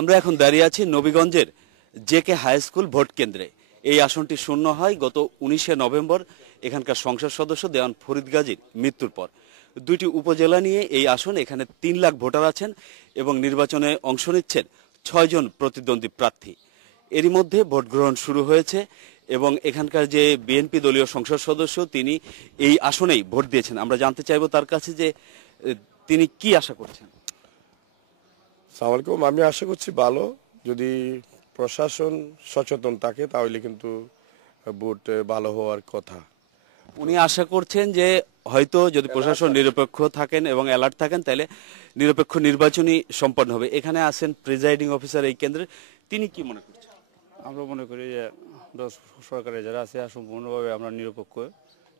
আমরা এখন দাঁড়িয়ে আছি নবীগঞ্জের জেকে হাই স্কুল ভোট কেন্দ্রে। এই আসনটি শূন্য হয় গত উনিশে নভেম্বর। এখানকার সংসদ সদস্য দেওয়ান ফরিদ গাজীর মৃত্যুর পর। দুইটি উপজেলা নিয়ে এই আসন, এখানে তিন লাখ ভোটার আছেন এবং নির্বাচনে অংশ নিচ্ছেন ছয়জন প্রতিদ্বন্দ্বী প্রার্থী। এরই মধ্যে ভোট গ্রহণ শুরু হয়েছে এবং এখানকার যে বিএনপি দলীয় সংসদ সদস্য, তিনি এই আসনেই ভোট দিয়েছেন। আমরা জানতে চাইব তার কাছে যে তিনি কি আশা করছেন? সালাম আলাইকুম আমি আশা করছি ভালো। যদি প্রশাসন সচেতন থাকে তাহলে কিন্তু ভোট ভালো হওয়ার কথা। উনি আশা করছেন যে হয়তো যদি প্রশাসন নিরপেক্ষ থাকেন এবং অ্যালার্ট থাকেন তাহলে নিরপেক্ষ নির্বাচনই সম্পন্ন হবে। এখানে আছেন প্রিজাইডিং অফিসার এই কেন্দ্রে তিনি কি মনে করছেন? আমরা মনে করি যে দশ সরকারের যারা আছে সম্পূর্ণভাবে আমরা নিরপেক্ষ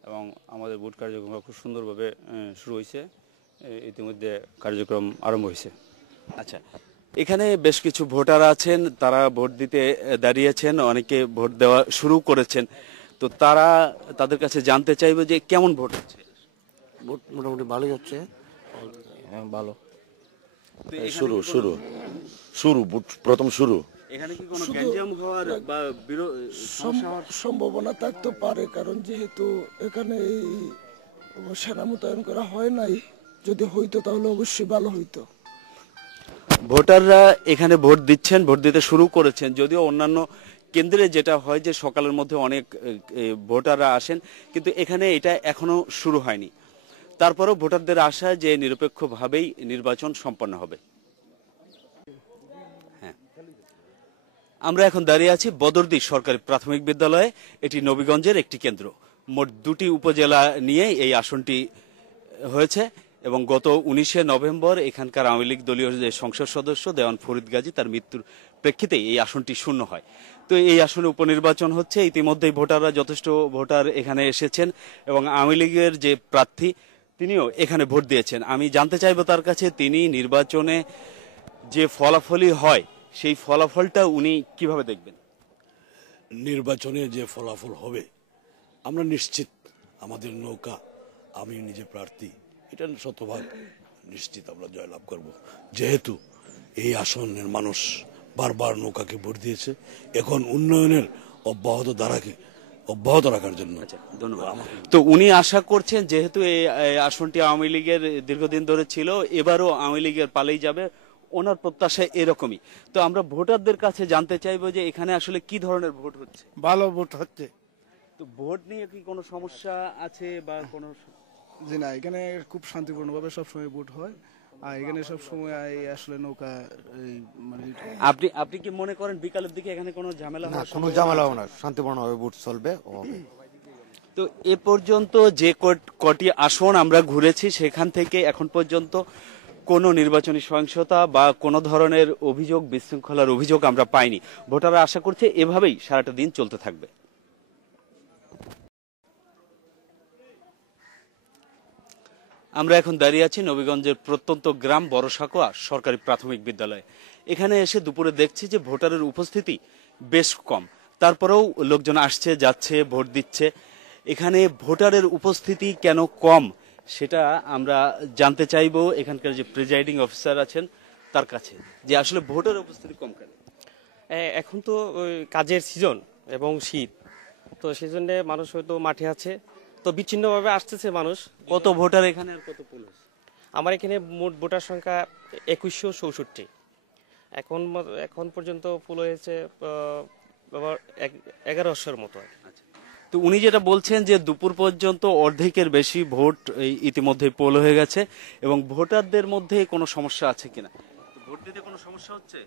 এবং আমাদের ভোট কার্যক্রম খুব সুন্দরভাবে শুরু হয়েছে। ইতিমধ্যে কার্যক্রম আরম্ভ হয়েছে। আচ্ছা এখানে বেশ কিছু ভোটার আছেন তারা ভোট দিতে দাঁড়িয়েছেন অনেকে ভোট দেওয়া শুরু করেছেন। তো তারা তাদের কাছে জানতে চাইবে যে কেমন ভোট হচ্ছে? ভোট মোটামুটি ভালোই হচ্ছে। হ্যাঁ ভালো। শুরু শুরু শুরু প্রথম শুরু। এখানে কি কোনো গ্যাঞ্জাম হওয়ার বা সম্ভাবনা থাকতে পারে কারণ যেহেতু এখানে এই সেনা মোতায়েন করা হয় নাই যদি হইতো তাহলে অবশ্যই ভালো হইতো। ভোটাররা এখানে ভোট দিচ্ছেন, ভোট দিতে শুরু করেছেন। যদিও অন্যান্য কেন্দ্রে যেটা হয় যে সকালের মধ্যে অনেক ভোটাররা আসেন, কিন্তু এখানে এটা এখনও শুরু হয়নি। তারপরেও ভোটারদের আশা যে নিরপেক্ষভাবেই নির্বাচন সম্পন্ন হবে। হ্যাঁ। আমরা এখন দাঁড়িয়ে আছি বদরদি সরকারি প্রাথমিক বিদ্যালয়ে। এটি নবীগঞ্জের একটি কেন্দ্র। মোট দুটি উপজেলা নিয়ে এই আসনটি হয়েছে। এবং গত উনিশে নভেম্বর এখানকার আওয়ামী লীগ দলীয় যে সংসদ সদস্য দেওয়ান ফরিদ গাজী, তার মৃত্যুর প্রেক্ষিতে এই আসনটি শূন্য হয়। তো এই আসনে উপনির্বাচন হচ্ছে, ইতিমধ্যেই ভোটাররা যথেষ্ট ভোটার এখানে এসেছেন এবং আওয়ামী লীগের যে প্রার্থী, তিনিও এখানে ভোট দিয়েছেন। আমি জানতে চাইব তার কাছে, তিনি নির্বাচনে যে ফলাফলই হয়, সেই ফলাফলটা উনি কীভাবে দেখবেন? নির্বাচনে যে ফলাফল হবে, আমরা নিশ্চিত আমাদের নৌকা, আমি নিজে প্রার্থী এটা শতভাগ নিশ্চিত আমরা জয়লাভ করব। যেহেতু এই আসনের মানুষ বারবার নৌকাকে ভোট দিয়েছে এখন উন্নয়নের অব্যাহত ধারাকে অব্যাহত রাখার জন্য। ধন্যবাদ। তো উনি আশা করছেন যেহেতু এই এই আসনটি আওয়ামী লীগের দীর্ঘদিন ধরে ছিল এবারও আওয়ামী লীগের পালেই যাবে ওনার প্রত্যাশা এরকমই। তো আমরা ভোটারদের কাছে জানতে চাইব যে এখানে আসলে কি ধরনের ভোট হচ্ছে? ভালো ভোট হচ্ছে। তো ভোট নিয়ে কি কোনো সমস্যা আছে বা কোনো যে না এখানে খুব শান্তিপূর্ণভাবে সবসময় ভোট হয় আর এখানে সব সময় আসলে নৌকা এই মানে আপনি আপনি কি মনে করেন বিকালের দিকে এখানে কোনো ঝামেলা না কোনো ঝামেলা হবে না শান্তিপূর্ণভাবে ভোট চলবে ও তো এ পর্যন্ত যে কটি আসন আমরা ঘুরেছি সেখান থেকে এখন পর্যন্ত কোনো নির্বাচনী সহিংসতা বা কোনো ধরনের অভিযোগ বিশৃঙ্খলার অভিযোগ আমরা পাইনি। ভোটাররা আশা করছে এভাবেই সারাটা দিন চলতে থাকবে। আমরা এখন দাঁড়িয়ে আছি নবীগঞ্জের প্রত্যন্ত গ্রাম বড়সাকোয়া সরকারি প্রাথমিক বিদ্যালয়ে। এখানে এসে দুপুরে দেখছি যে ভোটারের উপস্থিতি বেশ কম। তারপরেও লোকজন আসছে, যাচ্ছে, ভোট দিচ্ছে। এখানে ভোটারের উপস্থিতি কেন কম সেটা আমরা জানতে চাইব। এখানকার যে প্রিজাইডিং অফিসার আছেন তার কাছে, যে আসলে ভোটারের উপস্থিতি কম কেন? এখন তো কাজের সিজন এবং শীত। তো সেই জন্য মানুষ হয়তো মাঠে আছে। তো বিচ্ছিন্নভাবে আসতেছে মানুষ। কত ভোটার এখানে আর কত পুলিশ? আমার এখানে মোট ভোটার সংখ্যা একুশশো চৌষট্টি। এখন এখন পর্যন্ত ফুল হয়েছে এগারোশোর মতো আর তো উনি যেটা বলছেন যে দুপুর পর্যন্ত অর্ধেকের বেশি ভোট এই ইতিমধ্যে পোল হয়ে গেছে এবং ভোটারদের মধ্যে কোনো সমস্যা আছে কিনা? ভোট দিতে কোনো সমস্যা হচ্ছে?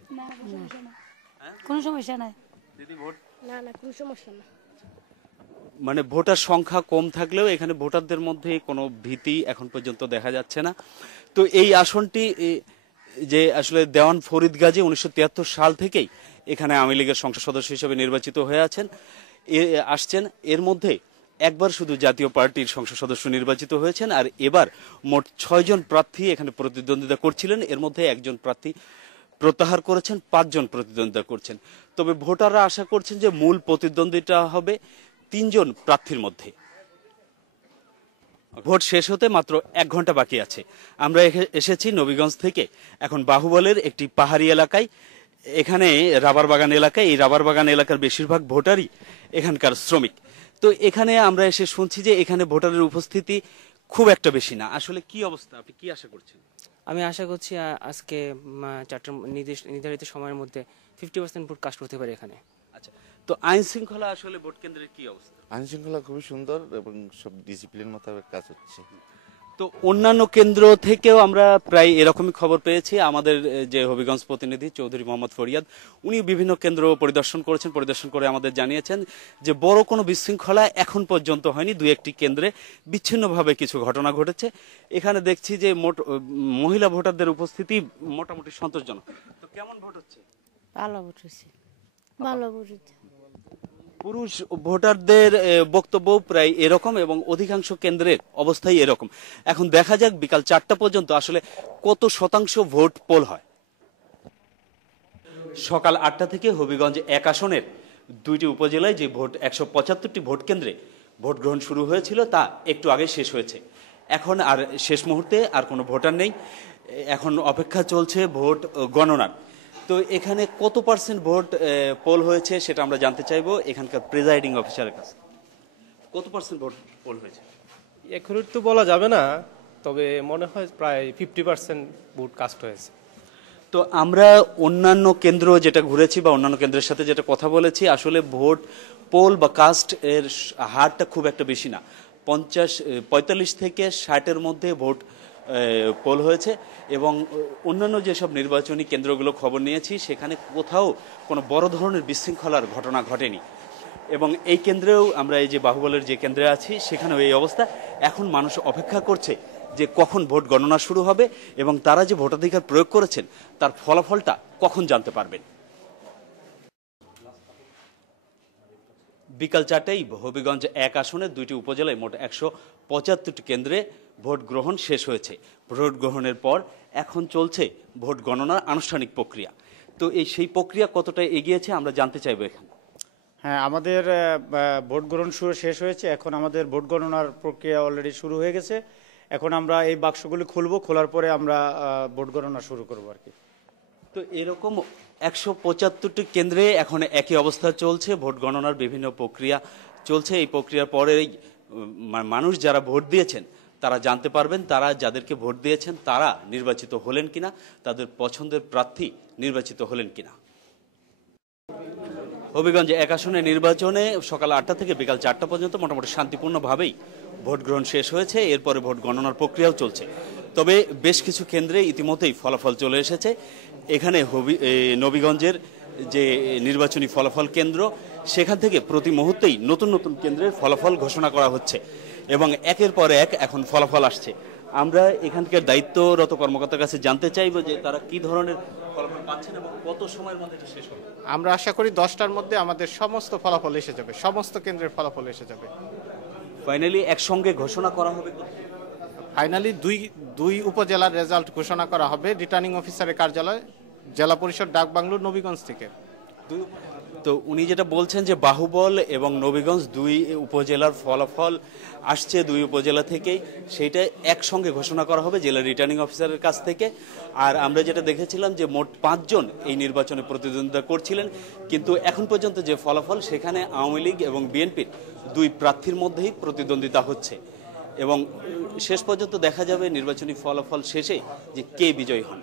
কোনো সমস্যা নাই। দিদি ভোট? না না কোনো সমস্যা না মানে ভোটার সংখ্যা কম থাকলেও এখানে ভোটারদের মধ্যে কোনো ভীতি এখন পর্যন্ত দেখা যাচ্ছে না। তো এই আসনটি যে আসলে দেওয়ান ফরিদ গাজী উনিশশো তিয়াত্তর সাল থেকেই এখানে আওয়ামী লীগের সংসদ সদস্য হিসেবে নির্বাচিত হয়ে আছেন আসছেন। এর মধ্যে একবার শুধু জাতীয় পার্টির সংসদ সদস্য নির্বাচিত হয়েছেন আর এবার মোট ছয়জন প্রার্থী এখানে প্রতিদ্বন্দ্বিতা করছিলেন। এর মধ্যে একজন প্রার্থী প্রত্যাহার করেছেন, পাঁচজন প্রতিদ্বন্দ্বিতা করছেন। তবে ভোটাররা আশা করছেন যে মূল প্রতিদ্বন্দ্বিতা হবে তিনজন প্রার্থীর মধ্যে। ভোট শেষ হতে মাত্র এক ঘণ্টা বাকি আছে। আমরা এসেছি নবীগঞ্জ থেকে। এখন বাহুবলের একটি পাহাড়ি এলাকায়। এখানে রাবার বাগান এলাকায়। এই রাবার বাগান এলাকার বেশিরভাগ ভোটারই এখানকার শ্রমিক। তো এখানে আমরা এসে শুনছি যে এখানে ভোটারের উপস্থিতি খুব একটা বেশি না। আসলে কি অবস্থা? আপনি কি আশা করছেন? আমি আশা করছি আজকে চারটার নির্দিষ্ট নির্ধারিত সময়ের মধ্যে ফিফটি পার্সেন্ট ভোট কাস্ট হতে পারে এখানে। তো আইন শৃঙ্খলা আসলে ভোট কেন্দ্রের কি অবস্থা? আইন শৃঙ্খলা খুবই সুন্দর এবং সব ডিসিপ্লিন মোতাবেক কাজ হচ্ছে। তো অন্যান্য কেন্দ্র থেকেও আমরা প্রায় এরকমই খবর পেয়েছি। আমাদের যে হবিগঞ্জ প্রতিনিধি চৌধুরী মোহাম্মদ ফরিয়াদ উনি বিভিন্ন কেন্দ্র পরিদর্শন করেছেন পরিদর্শন করে আমাদের জানিয়েছেন যে বড় কোনো বিশৃঙ্খলা এখন পর্যন্ত হয়নি। দু একটি কেন্দ্রে বিচ্ছিন্নভাবে কিছু ঘটনা ঘটেছে। এখানে দেখছি যে মোট মহিলা ভোটারদের উপস্থিতি মোটামুটি সন্তোষজনক। তো কেমন ভোট হচ্ছে? ভালো ভোট হয়েছে ভালো ভোট হয়েছে পুরুষ ভোটারদের বক্তব্য প্রায় এরকম এবং অধিকাংশ কেন্দ্রের অবস্থাই এরকম। এখন দেখা যাক বিকাল চারটা পর্যন্ত আসলে কত শতাংশ ভোট পোল হয়। সকাল আটটা থেকে হবিগঞ্জ এক আসনের দুইটি উপজেলায় যে ভোট, একশো পঁচাত্তরটি ভোট কেন্দ্রে ভোট গ্রহণ শুরু হয়েছিল, তা একটু আগে শেষ হয়েছে। এখন আর শেষ মুহূর্তে আর কোনো ভোটার নেই। এখন অপেক্ষা চলছে ভোট, গণনার। তো এখানে কত পার্সেন্ট ভোট পোল হয়েছে সেটা আমরা জানতে চাইব এখানকার প্রিজাইডিং অফিসারের কাছে। কত পার্সেন্ট ভোট পোল হয়েছে? এখন তো বলা যাবে না তবে মনে হয় প্রায় ফিফটি পার্সেন্ট ভোট কাস্ট হয়েছে। তো আমরা অন্যান্য কেন্দ্র যেটা ঘুরেছি বা অন্যান্য কেন্দ্রের সাথে যেটা কথা বলেছি আসলে ভোট পোল বা কাস্ট এর হারটা খুব একটা বেশি না। পঞ্চাশ পঁয়তাল্লিশ থেকে ষাটের মধ্যে ভোট পোল হয়েছে এবং অন্যান্য যেসব নির্বাচনী কেন্দ্রগুলো খবর নিয়েছি, সেখানে কোথাও কোনো বড় ধরনের বিশৃঙ্খলার ঘটনা ঘটেনি। এবং এই কেন্দ্রেও আমরা এই যে বাহুবলের যে কেন্দ্রে আছি, সেখানেও এই অবস্থা। এখন মানুষ অপেক্ষা করছে যে কখন ভোট গণনা শুরু হবে এবং তারা যে ভোটাধিকার প্রয়োগ করেছেন, তার ফলাফলটা কখন জানতে পারবেন। বিকাল চারটায় হবিগঞ্জ এক আসনে, দুইটি উপজেলায় মোট একশো পঁচাত্তরটি কেন্দ্রে ভোট গ্রহণ শেষ হয়েছে। ভোট গ্রহণের পর এখন চলছে ভোট গণনার আনুষ্ঠানিক প্রক্রিয়া। তো এই সেই প্রক্রিয়া কতটা এগিয়েছে আমরা জানতে চাইব এখানে। হ্যাঁ আমাদের ভোট গ্রহণ শুরু শেষ হয়েছে। এখন আমাদের ভোট গণনার প্রক্রিয়া অলরেডি শুরু হয়ে গেছে। এখন আমরা এই বাক্সগুলি খুলবো খোলার পরে আমরা ভোট গণনা শুরু করব আর কি। তো এরকম একশো পঁচাত্তরটি কেন্দ্রে এখন একই অবস্থা চলছে ভোট গণনার বিভিন্ন প্রক্রিয়া চলছে। এই প্রক্রিয়ার পরে মানুষ যারা ভোট দিয়েছেন তারা জানতে পারবেন, তারা যাদেরকে ভোট দিয়েছেন, তারা নির্বাচিত হলেন কিনা, তাদের পছন্দের প্রার্থী নির্বাচিত হলেন কিনা। হবিগঞ্জে এক আসনে নির্বাচনে সকাল আটটা থেকে বিকাল চারটা পর্যন্ত মোটামুটি শান্তিপূর্ণভাবেই ভোট গ্রহণ শেষ হয়েছে। এরপরে ভোট গণনার প্রক্রিয়াও চলছে। তবে বেশ কিছু কেন্দ্রে ইতিমধ্যেই ফলাফল চলে এসেছে। এখানে হবি নবীগঞ্জের যে নির্বাচনী ফলাফল কেন্দ্র, সেখান থেকে প্রতি মুহূর্তেই নতুন নতুন কেন্দ্রের ফলাফল ঘোষণা করা হচ্ছে। এবং একের পর এক এখন ফলাফল আসছে। আমরা এখানকার দায়িত্বরত কর্মকর্তার কাছে জানতে চাইব যে তারা কি ধরনের ফলাফল পাচ্ছেন এবং কত সময়ের মধ্যে এটা শেষ হবে। আমরা আশা করি দশটার মধ্যে আমাদের সমস্ত ফলাফল এসে যাবে সমস্ত কেন্দ্রের ফলাফল এসে যাবে। ফাইনালি একসঙ্গে ঘোষণা করা হবে ফাইনালি দুই দুই উপজেলার রেজাল্ট ঘোষণা করা হবে রিটার্নিং অফিসারের কার্যালয় জেলা পরিষদ ডাকবাংলো নবীগঞ্জ থেকে। তো উনি যেটা বলছেন যে বাহুবল এবং নবীগঞ্জ দুই উপজেলার ফলাফল আসছে দুই উপজেলা থেকেই, সেইটা একসঙ্গে ঘোষণা করা হবে জেলা রিটার্নিং অফিসারের কাছ থেকে। আর আমরা যেটা দেখেছিলাম যে মোট পাঁচজন এই নির্বাচনে প্রতিদ্বন্দ্বিতা করছিলেন, কিন্তু এখন পর্যন্ত যে ফলাফল সেখানে আওয়ামী লীগ এবং বিএনপির দুই প্রার্থীর মধ্যেই প্রতিদ্বন্দ্বিতা হচ্ছে। এবং শেষ পর্যন্ত দেখা যাবে নির্বাচনী ফলাফল শেষে যে কে বিজয়ী হন।